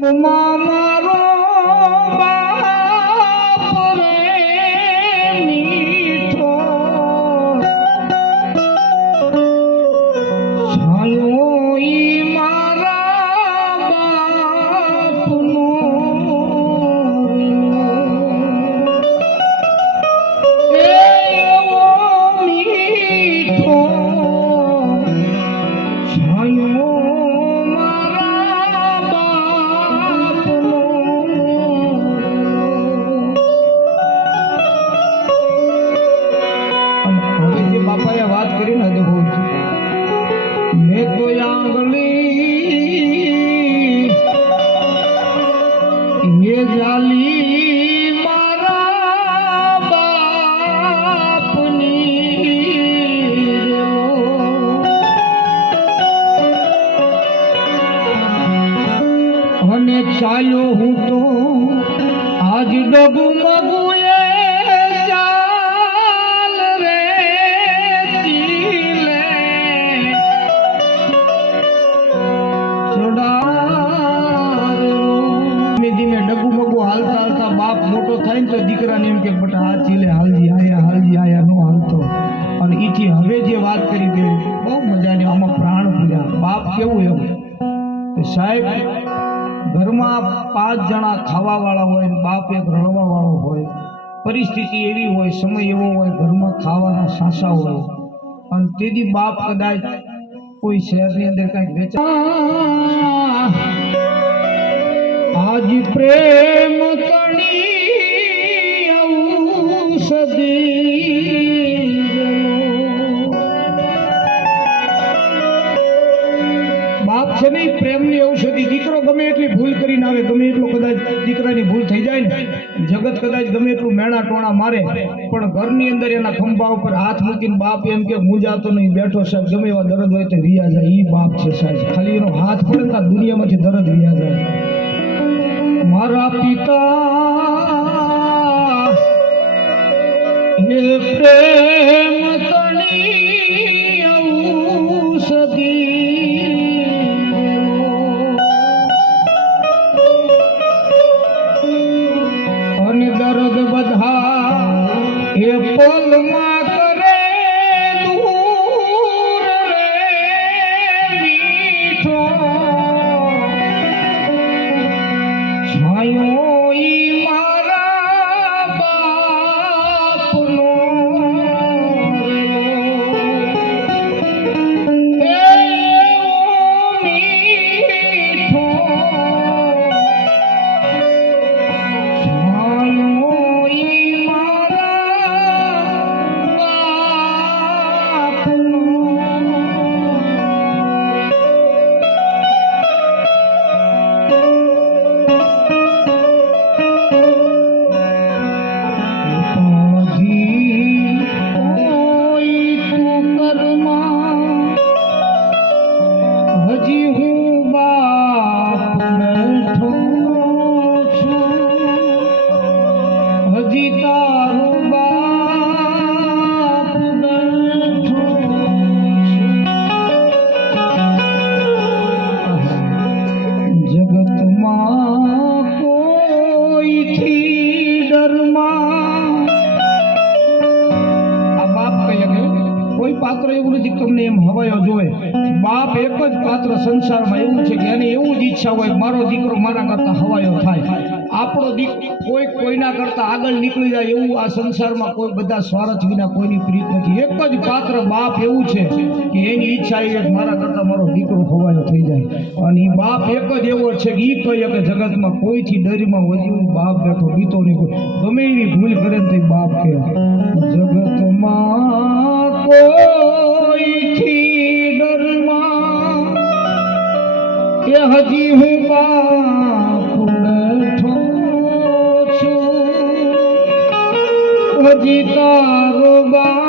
મારો બાપ રે મીઠો છાયો ઈ મારા બાપનો એવો મીઠો છાયો मैं तो आंगली ये जाली मारा बापनी અને ચાલ્યો હું તો આજ ડગુ મગુ દીકરાને એમ કે બટા આ ચીલે હાલજી આયા નો હાલતો અને ઈથી હવે જે વાત કરી દે બહુ મજાની આમાં પ્રાણ પૂર્યા બાપ કેવું એવું કે સાહેબ ઘરમાં 5 જણા ખાવા વાળા હોય બાપ એક રળવા વાળો હોય પરિસ્થિતિ એવી હોય સમય એવો હોય ઘરમાં ખાવાના સાસા હોય અને તેથી બાપ કદાચ કોઈ શહેરની અંદર કંઈક વેચા આજ પ્રેમ તણી બાપ છે નહીં પ્રેમની ઔષધિ દીકરો ગમે એટલી ભૂલ કરીને આવે ગમે એટલો કદાચ દીકરાની ભૂલ થઈ જાય ને જગત કદાચ ગમે એટલું મેણા ટોણા મારે પણ ઘરની અંદર એના ખંભા ઉપર હાથ મૂકીને બાપ એમ કે મૂંઝાતો નહીં બેઠો સાહેબ ગમે એવા દર્દ હોય તો વિયા જાય ઈ બાપ છે સાહેબ ખાલી એનો હાથ પડે તો દુનિયામાંથી દર્દ વિયા જાય મારા પિતા ये प्रेम तणी औषधि अन दर्द बधा ये पलमा करे दूर रे मीठो छायो પાત્ર એવું નથી તમને એમ હવાયો જોવે બાપ એક જ પાત્ર સંસારમાં એવું છે કે એને એવું જ ઈચ્છા હોય મારો દીકરો મારા કરતા હવાયો થાય આપણો કોઈ કોઈના કરતા આગળ નીકળી જાય એવું આ સંસારમાં કોઈ બધા સ્વાર્થ વિના કોઈની પ્રીત નથી એક જ પાત્ર બાપ એવું છે કે એની ઈચ્છા એ મારા કરતા મારો દીકરો હવાયો થઈ જાય અને એ બાપ એક જ એવો છે કે એ કહે કે જગતમાં કોઈથી ડરીમાં વધ્યું બાપ બેઠો બીતો નહીં ગમે એવી ભૂલ કરે ને બાપ કે જગતમાં કોઈથી ડરમાં કે હજી હું બાપ બેઠો છું હજી તારો બાપ